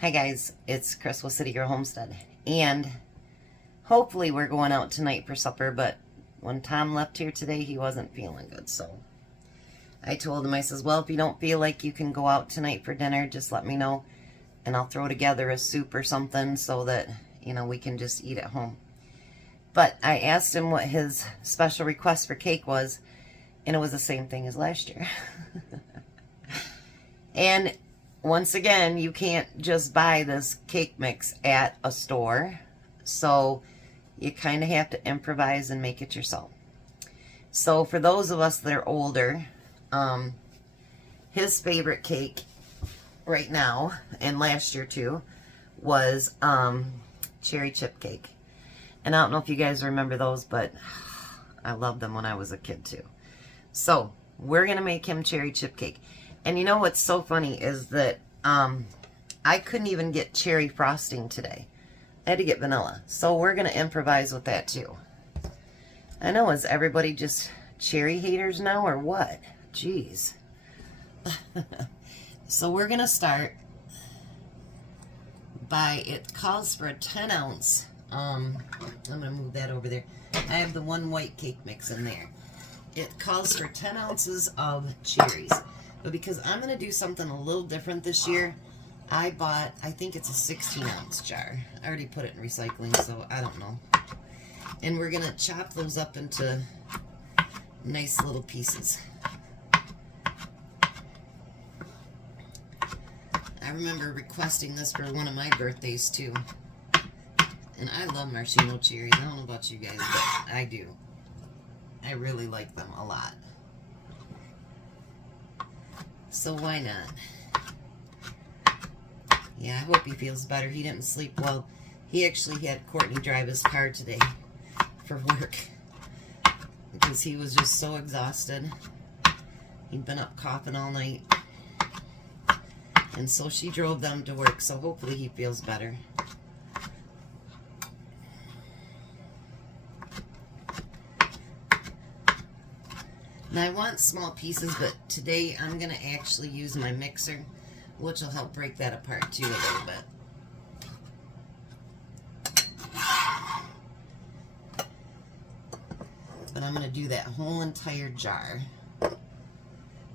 Hi guys, it's Chris with City Girl Homestead, and hopefully we're going out tonight for supper, but when Tom left here today, he wasn't feeling good, so I told him, I says, well, if you don't feel like you can go out tonight for dinner, just let me know, and I'll throw together a soup or something so that, you know, we can just eat at home. But I asked him what his special request for cake was, and it was the same thing as last year. And once again, you can't just buy this cake mix at a store, so you kind of have to improvise and make it yourself. So for those of us that are older, his favorite cake right now, and last year too, was cherry chip cake. And I don't know if you guys remember those, but I loved them when I was a kid too. So we're going to make him cherry chip cake. And you know what's so funny is that I couldn't even get cherry frosting today. I had to get vanilla. So we're going to improvise with that too. I know, is everybody just cherry haters now or what? Jeez. So we're going to start by, it calls for a 10 ounce. I'm going to move that over there. I have the one white cake mix in there. It calls for 10 ounces of cherries. But because I'm going to do something a little different this year, I bought, I think it's a 16 ounce jar. I already put it in recycling, so I don't know. And we're going to chop those up into nice little pieces. I remember requesting this for one of my birthdays too. And I love maraschino cherries. I don't know about you guys, but I do. I really like them a lot. So why not? Yeah, I hope he feels better. He didn't sleep well. He actually had Courtney drive his car today for work because he was just so exhausted. He'd been up coughing all night. And so she drove them to work, so hopefully he feels better. Now I want small pieces, but today I'm going to actually use my mixer, which will help break that apart too a little bit. But I'm going to do that whole entire jar.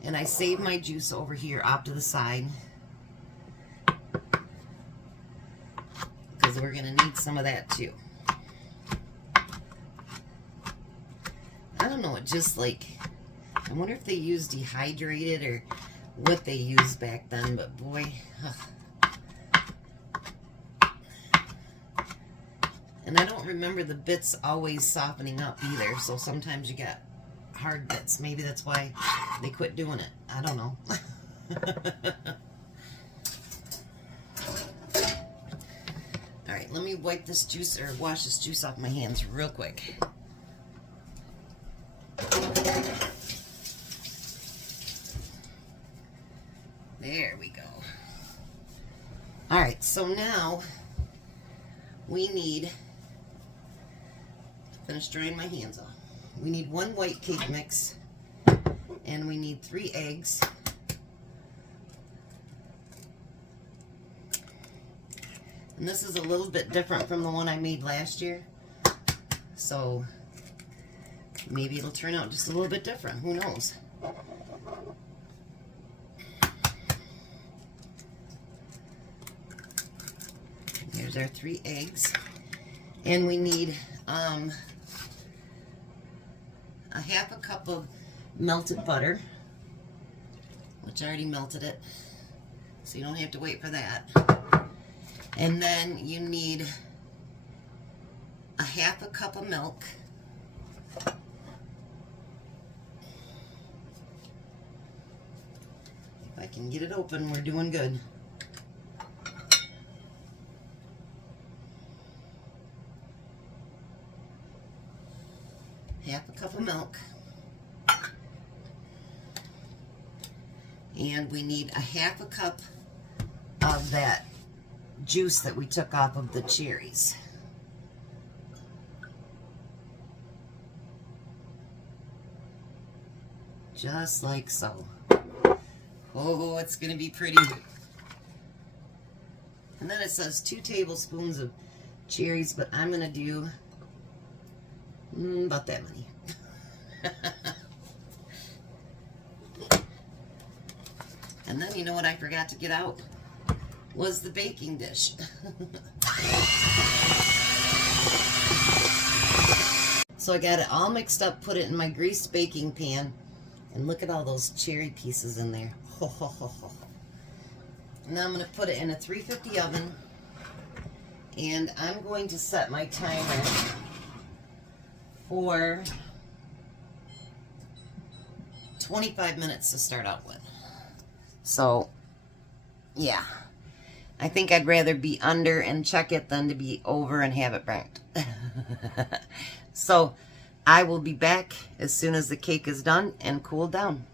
And I save my juice over here off to the side, because we're going to need some of that too. I don't know, it just like, I wonder if they use dehydrated or what they used back then, but boy. And I don't remember the bits always softening up either, so sometimes you get hard bits. Maybe that's why they quit doing it. I don't know. Alright, let me wipe this juice, or wash this juice off my hands real quick. There we go. Alright, so now we need, finish drying my hands off. We need one white cake mix, and we need 3 eggs. And this is a little bit different from the one I made last year, so maybe it'll turn out just a little bit different. Who knows? Here's our 3 eggs, and we need a half a cup of melted butter, which I already melted it, so you don't have to wait for that. And then you need a half a cup of milk, if I can get it open, we're doing good. Half a cup of milk, and we need a half a cup of that juice that we took off of the cherries. Just like so. Oh, it's gonna be pretty. And then it says 2 tablespoons of cherries, but I'm going to do about that many. And then, you know what I forgot to get out? Was the baking dish. So I got it all mixed up, put it in my greased baking pan, and look at all those cherry pieces in there. Ho, ho, ho, ho. Now I'm going to put it in a 350 oven, and I'm going to set my timer for 25 minutes to start out with. So, yeah. I think I'd rather be under and check it than to be over and have it burnt. So, I will be back as soon as the cake is done and cooled down.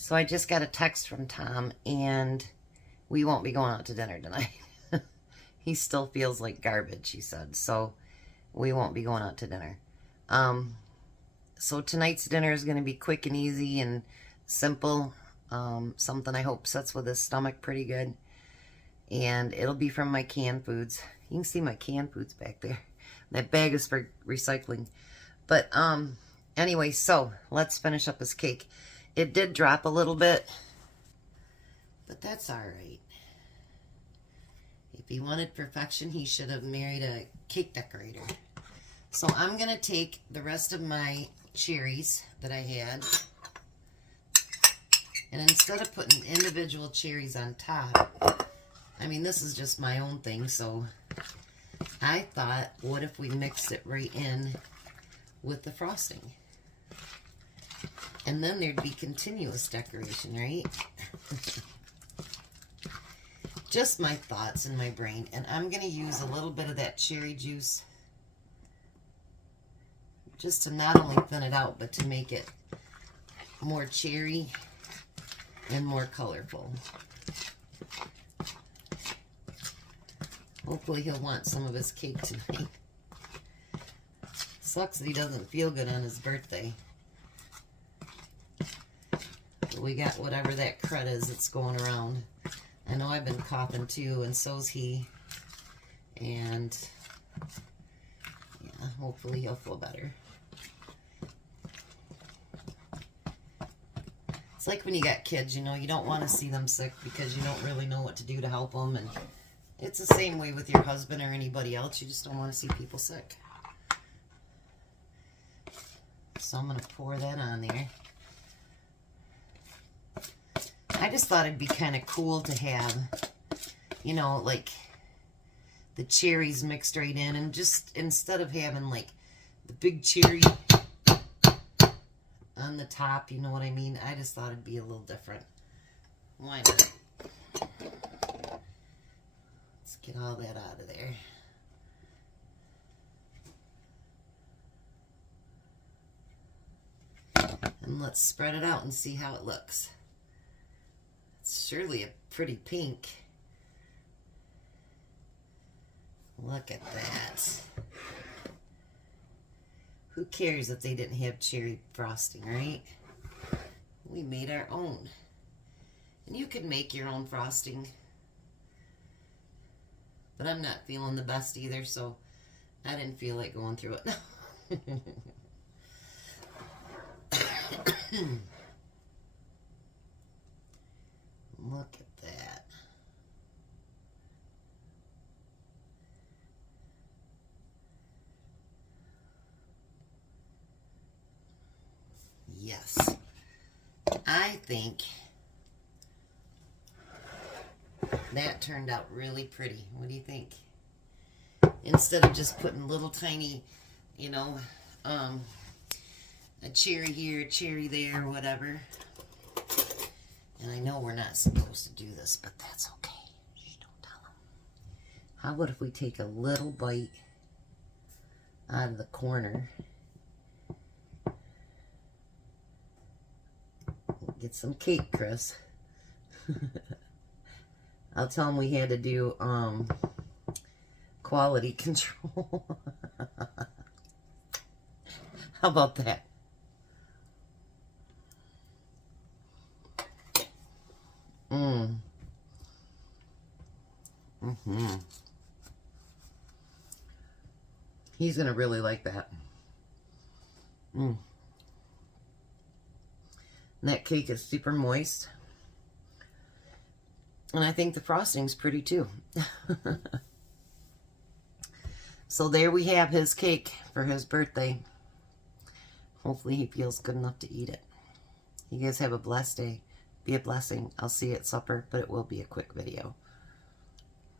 So, I just got a text from Tom, and we won't be going out to dinner tonight. He still feels like garbage, he said. So, we won't be going out to dinner. So, tonight's dinner is going to be quick and easy and simple. Something I hope sets with his stomach pretty good. And it'll be from my canned foods. You can see my canned foods back there. That bag is for recycling. But anyway, so let's finish up this cake. It did drop a little bit, but that's all right. If he wanted perfection, he should have married a cake decorator. So I'm going to take the rest of my cherries that I had, and instead of putting individual cherries on top, I mean, this is just my own thing, so I thought, what if we mixed it right in with the frosting? And then there'd be continuous decoration, right? Just my thoughts in my brain. And I'm going to use a little bit of that cherry juice just to not only thin it out, but to make it more cherry and more colorful. Hopefully he'll want some of his cake tonight. Sucks that he doesn't feel good on his birthday. But we got whatever that crud is that's going around. I know I've been coughing too, and so's he. And yeah, hopefully he'll feel better. It's like when you got kids, you know, you don't want to see them sick because you don't really know what to do to help them. And it's the same way with your husband or anybody else. You just don't want to see people sick. So I'm going to pour that on there. I just thought it'd be kind of cool to have, you know, like the cherries mixed right in. And just instead of having like the big cherry on the top, you know what I mean? I just thought it'd be a little different. Why not? Let's get all that out of there. And let's spread it out and see how it looks. It's surely a pretty pink. Look at that. Who cares if they didn't have cherry frosting, right? We made our own. And you could make your own frosting. But I'm not feeling the best either, so I didn't feel like going through it. Look at that. Yes. I think that turned out really pretty. What do you think? Instead of just putting little tiny, you know, a cherry here, a cherry there, whatever. And I know we're not supposed to do this, but that's okay. Shh, don't tell them. How about if we take a little bite out of the corner? Get some cake, Chris. I'll tell him we had to do quality control. How about that? He's going to really like that. And that cake is super moist. And I think the frosting's pretty too. So there we have his cake for his birthday. Hopefully he feels good enough to eat it. You guys have a blessed day. Be a blessing. I'll see you at supper, but it will be a quick video.